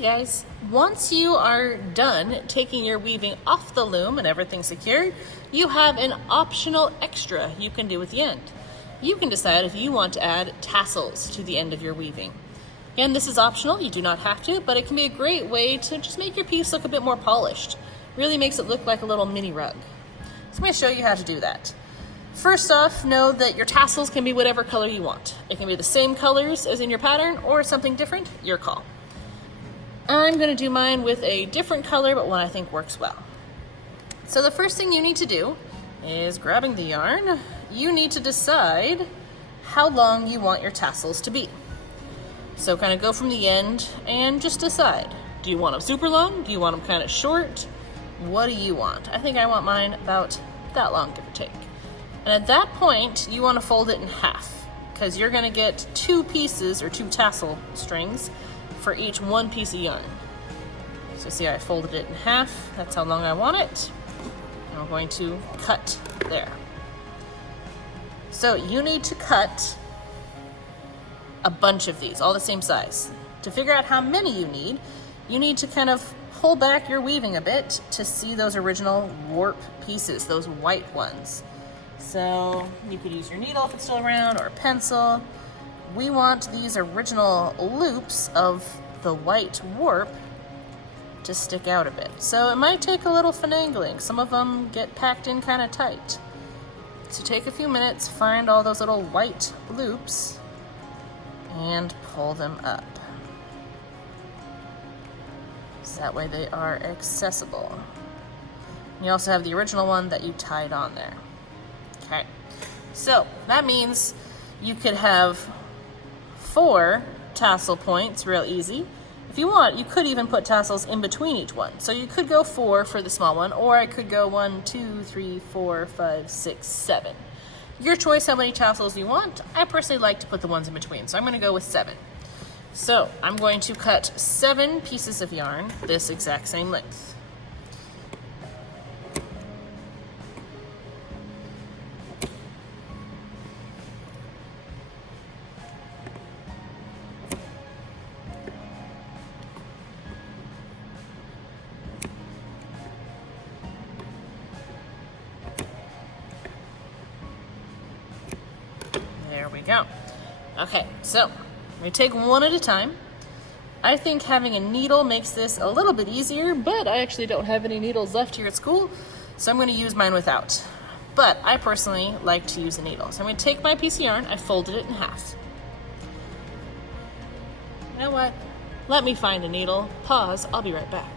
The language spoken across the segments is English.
Hey guys, once you are done taking your weaving off the loom and everything's secured, you have an optional extra you can do at the end. You can decide if you want to add tassels to the end of your weaving. Again, this is optional, you do not have to, but it can be a great way to just make your piece look a bit more polished. Really makes it look like a little mini rug. So I'm going to show you how to do that. First off, know that your tassels can be whatever color you want. It can be the same colors as in your pattern or something different, your call. I'm going to do mine with a different color, but one I think works well. So the first thing you need to do is grabbing the yarn. You need to decide how long you want your tassels to be. So kind of go from the end and just decide. Do you want them super long? Do you want them kind of short? What do you want? I think I want mine about that long, give or take. And at that point, you want to fold it in half because you're going to get two pieces or two tassel strings for each one piece of yarn. So see, I folded it in half. That's how long I want it. And I'm going to cut there. So you need to cut a bunch of these, all the same size. To figure out how many you need to kind of pull back your weaving a bit to see those original warp pieces, those white ones. So you could use your needle if it's still around, or a pencil. We want these original loops of the white warp to stick out a bit. So it might take a little finagling. Some of them get packed in kind of tight. So take a few minutes, find all those little white loops, and pull them up. So that way they are accessible. You also have the original one that you tied on there. Okay, so that means you could have 4 tassel points real easy. If you want, you could even put tassels in between each one. So you could go 4 for the small one, or I could go 1, 2, 3, 4, 5, 6, 7. Your choice how many tassels you want. I personally like to put the ones in between, so I'm going to go with 7. So I'm going to cut 7 pieces of yarn this exact same length. There we go. Okay, so we take one at a time. I think having a needle makes this a little bit easier, but I actually don't have any needles left here at school, so I'm going to use mine without. But I personally like to use a needle. So I'm going to take my piece of yarn, I folded it in half. You know what? Let me find a needle. Pause, I'll be right back.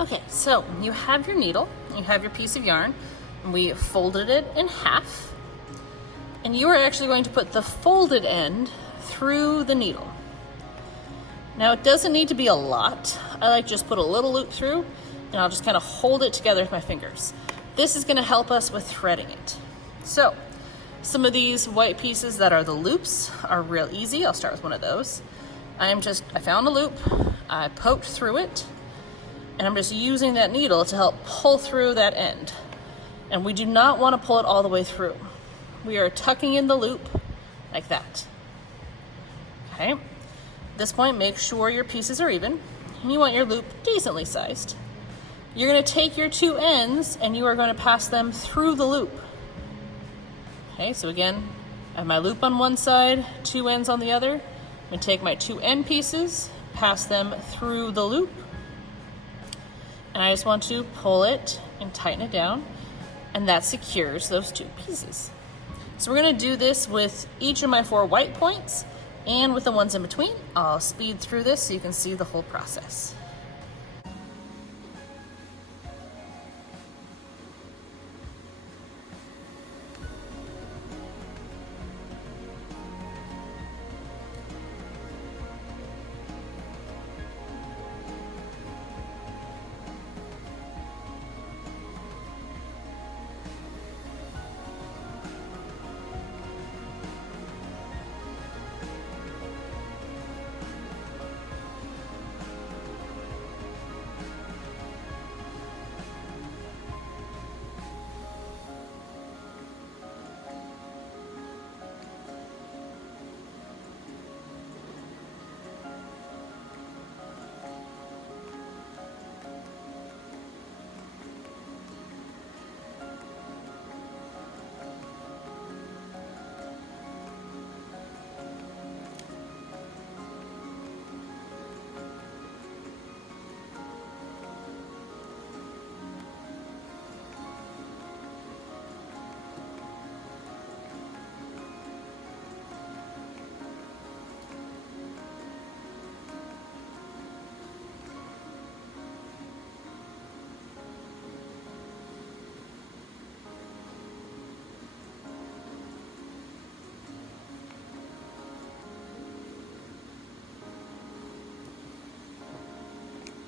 Okay, so you have your needle, you have your piece of yarn, and we folded it in half, and you are actually going to put the folded end through the needle. Now it doesn't need to be a lot. I like just put a little loop through, and I'll just kind of hold it together with my fingers. This is going to help us with threading it. So some of these white pieces that are the loops are real easy. I'll start with one of those. I found a loop, I poked through it, and I'm just using that needle to help pull through that end. And we do not want to pull it all the way through. We are tucking in the loop like that. Okay. At this point, make sure your pieces are even. And you want your loop decently sized. You're going to take your 2 ends and you are going to pass them through the loop. Okay, so again, I have my loop on one side, 2 ends on the other. I'm going to take my 2 end pieces, pass them through the loop. And I just want to pull it and tighten it down, and that secures those 2 pieces. So we're going to do this with each of my 4 white points and with the ones in between. I'll speed through this so you can see the whole process.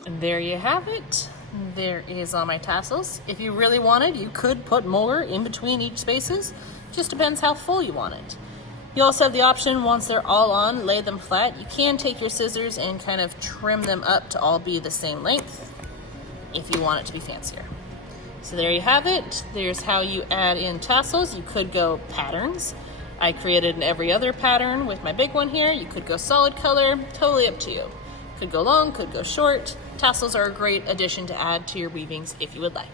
And there you have it. There is all my tassels. If you really wanted, you could put more in between each spaces. Just depends how full you want it. You also have the option, once they're all on, lay them flat. You can take your scissors and kind of trim them up to all be the same length if you want it to be fancier. So there you have it. There's how you add in tassels. You could go patterns. I created an every other pattern with my big one here. You could go solid color, totally up to you. Could go long, could go short. Tassels are a great addition to add to your weavings if you would like.